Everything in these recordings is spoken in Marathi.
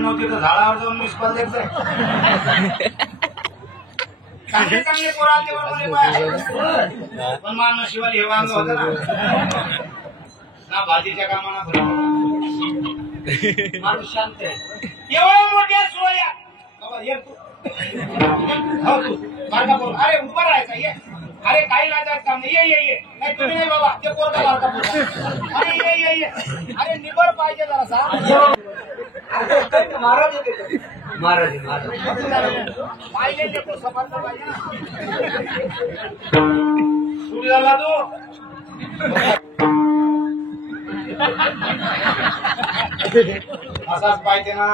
नव्हती तर झाडावर जाऊन मी स्पर्धेत जाईल. चांगले चांगले पोराले पण मान नशिबाला हे वांग होतं ना भाजीच्या कामाना माणूस शांत आहे. एवढ्या मोठ्या सोया अरे उभं राहायचं ये. अरे काही लाजायचं काम नाही. ये नाही तुम्ही नाही बाबा ते पोरगा बारका पोरगा. अरे ये अरे निबर पाहिजे जरासा. महाराज महाराज पाहिजे ते सफारला पाहिजे ना. सुरू झाला तो असाच पाहिजे ना.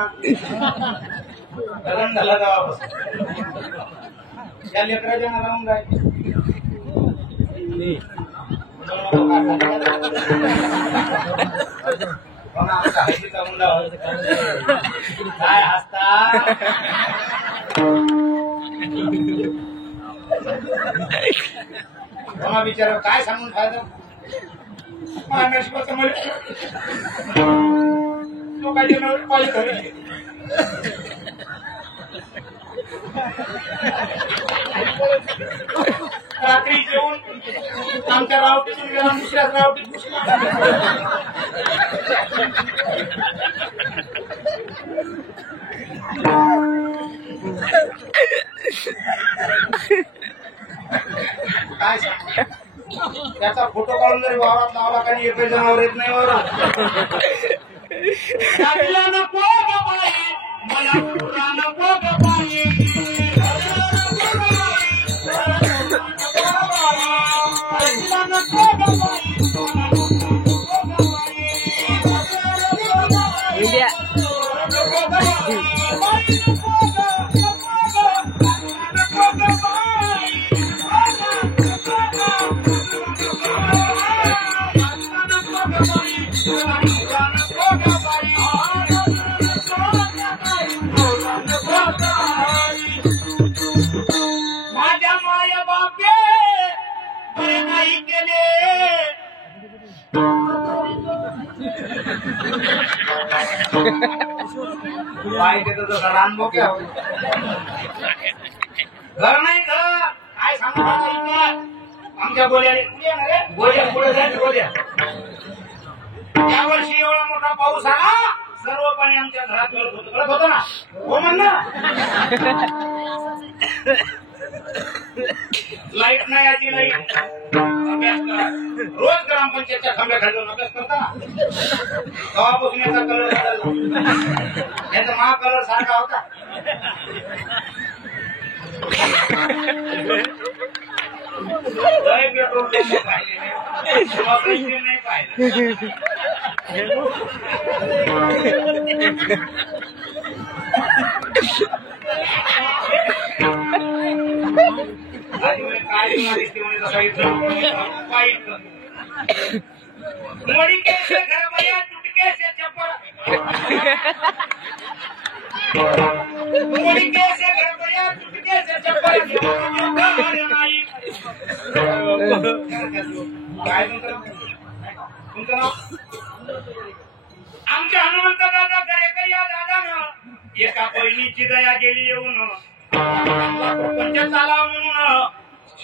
लग्न झालं तेव्हा त्या लेकराच्या ना राहून जायचं. काय हसता विचार काय सांगून फायदा. लोकांच्या नवरी पाहिजे घरी रात्री जेवून आमच्या रावटीतून गेला दुसऱ्याच रावटीत काय सांग. त्याचा फोटो काढून जरी वावरात लावला काही एकही जनावर येत नाही. वर नको मला नको इंडिया माझ्या माया बापे बरे नाही केले. पाहिजे तर रान बोक्या घर नाही घर काय सांगू आमच्या गोल्याने गोल्या पुढे जायचं गोल्या. यावर्षी एवढा मोठा पाऊस आला सर्व पाणी आमच्या घरात कळत होतं ना. हो म्हण ना. लाईट नाही आधी लाईट अभ्यास करा. रोज ग्रामपंचायतच्या खांब्या खाली जाऊन अभ्यास करता ना. तेव्हापासून याचा कलर बदलला. याचा मा कलर सारखा होता. पेट्रोल पाहिले नाही पाहिलं. मोड़ी कैसे घर भैया चुटके से चप्पल. मोड़ी कैसे घर भैया चुटके से चप्पल. काय तुमचं नाव. आमच्या हनुमंत दादा करे या दादानं एका बहिणीची दया गेली येऊन प्रपंच चाला म्हणून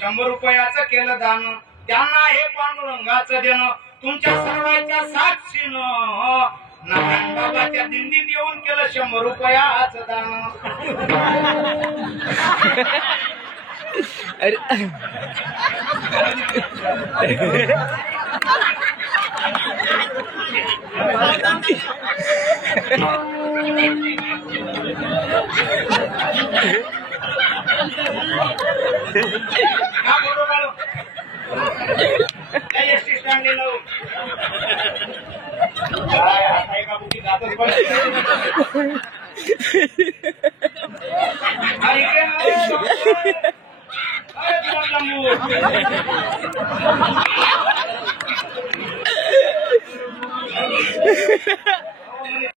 100 रुपयाचं केलं दान. त्यांना हे पांडुरंगाचं देणं तुमच्या सर्वांच्या साक्षीनं नारायण बाबाच्या दिंडीत येऊन केलं 100 रुपयाचं दान. हा फोटो काढू एसटी स्टँड लावू. काय आता एका बुकी जातच पडते. आणि इकडे अरे तुला